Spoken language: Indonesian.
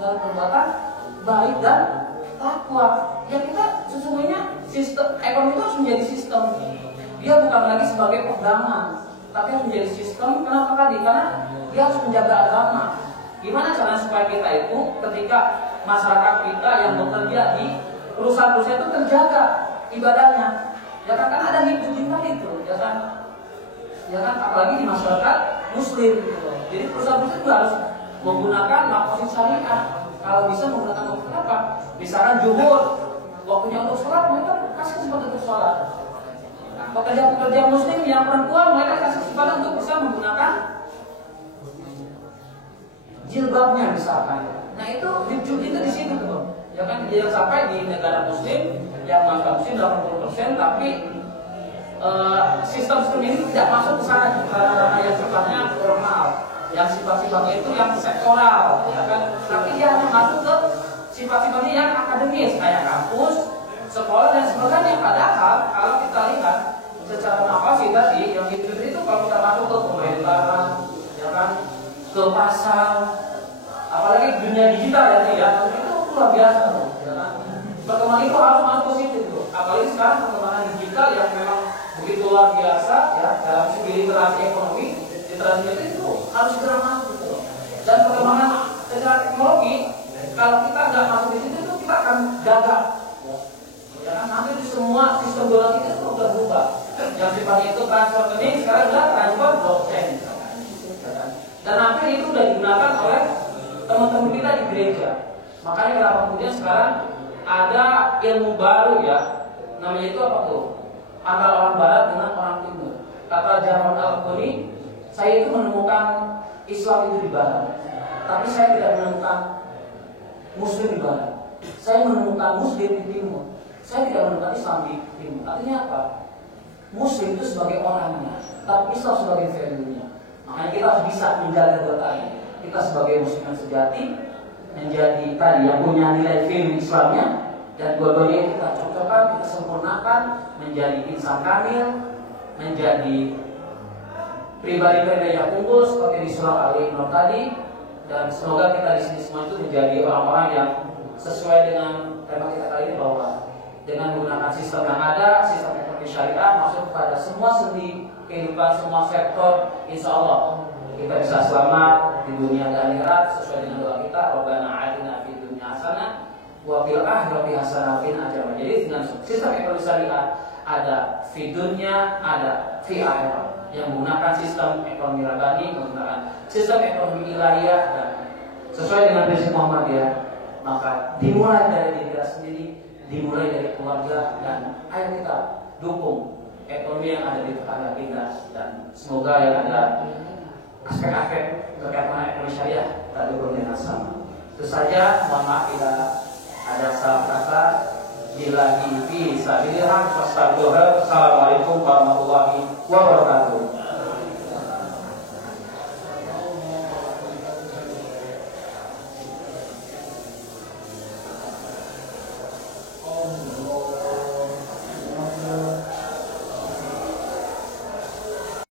dalam perbuatan baik dan takwa. Ya kita sesungguhnya sistem ekonomi itu harus menjadi sistem. Dia bukan lagi sebagai pegangan, tapi harus menjadi sistem. Kenapa tadi? Karena dia harus menjaga agama. Gimana caranya supaya kita itu ketika masyarakat kita yang bekerja di perusahaan-perusahaan itu terjaga ibadahnya? Ya kan, karena ada hikmah itu, ya kan? Ya kan, apalagi di masyarakat Muslim gitu. Jadi perusahaan-perusahaan juga harus menggunakan maqasid syariah. Kalau bisa menggunakan waktu apa? Misalkan zuhur, waktunya untuk sholat, mereka kasih kesempatan untuk sholat. Nah, pekerja-pekerja Muslim yang perempuan, mereka kasih kesempatan untuk bisa menggunakan jilbabnya misalkan. Nah itu di situ tuh. Ya kan, dia sampai di negara Muslim yang masa Muslim 80%, tapi sistem ini tidak masuk ke sana karena yang sifatnya formal, yang sifat-sifatnya itu yang sektoral, ya kan? Tapi dia hanya masuk ke sifat-sifatnya yang akademis kayak kampus, sekolah dan sebagainya. Padahal kalau kita lihat secara nafasi tadi yang itu kalau kita masuk ke pemerintahan, ya kan, ke pasar, apalagi dunia digital ya, itu luar biasa tuh, ya kan? Perkembangan itu harus masuk ke situ tuh. Apalagi sekarang perkembangan digital yang memang begitu luar biasa ya dalam segi literasi ekonomi, literasi itu harus segera masuk gitu. Dan perkembangan secara teknologi kalau kita nggak masuk di situ itu kita akan gagal. Ya kan, nanti di semua sistem dolar kita itu udah berubah. Yang sifatnya itu transfer ini sekarang udah transfer blockchain. Dan nanti itu udah digunakan oleh teman-teman kita di gereja. Makanya kenapa kemudian sekarang ada ilmu baru ya, namanya itu apa tuh? Antara orang barat dengan orang timur. Kata Jarman Al-Quni, saya itu menemukan Islam itu di barat, tapi saya tidak menemukan Muslim di barat. Saya menemukan Muslim di timur, saya tidak menemukan Islam di timur. Artinya apa? Muslim itu sebagai orangnya, tapi Islam sebagai value-nya. Makanya kita harus bisa menjaga dua tadi. Kita sebagai Muslim yang sejati menjadi tadi yang punya nilai value Islamnya, dan dua-duanya kita cocokkan, kita sempurnakan menjadi insan kamil, menjadi pribadi-pribadi yang unggul seperti di surah Al-Imran tadi. Dan semoga kita di sini semua itu menjadi orang-orang yang sesuai dengan tema kita kali ini, bahwa dengan menggunakan sistem yang ada, sistem ekonomi syariah masuk kepada semua sendi kehidupan, semua sektor, insya Allah kita bisa selamat di dunia dan akhirat sesuai dengan doa kita. Rabbana atina fid dunya hasanah wa fil akhirati hasanah wa qina adzabannar. Jadi dengan sistem ekonomi syariah ada fid dunya, ada fi akhirat, yang menggunakan sistem ekonomi rabbani, menggunakan sistem ekonomi ilahiyah dan sesuai dengan prinsip Muhammadiyah. Maka dimulai dari diri kita sendiri, dimulai dari keluarga, dan ayo kita dukung ekonomi yang ada di tetangga kita. Dan semoga yang ada aspek-aspek terkait dengan ekonomi syariah kita dukung dengan sama. Itu saja, mohon maaf bila ada salah kata. Bila fi sabilillah, wassalamualaikum warahmatullahi wabarakatuh.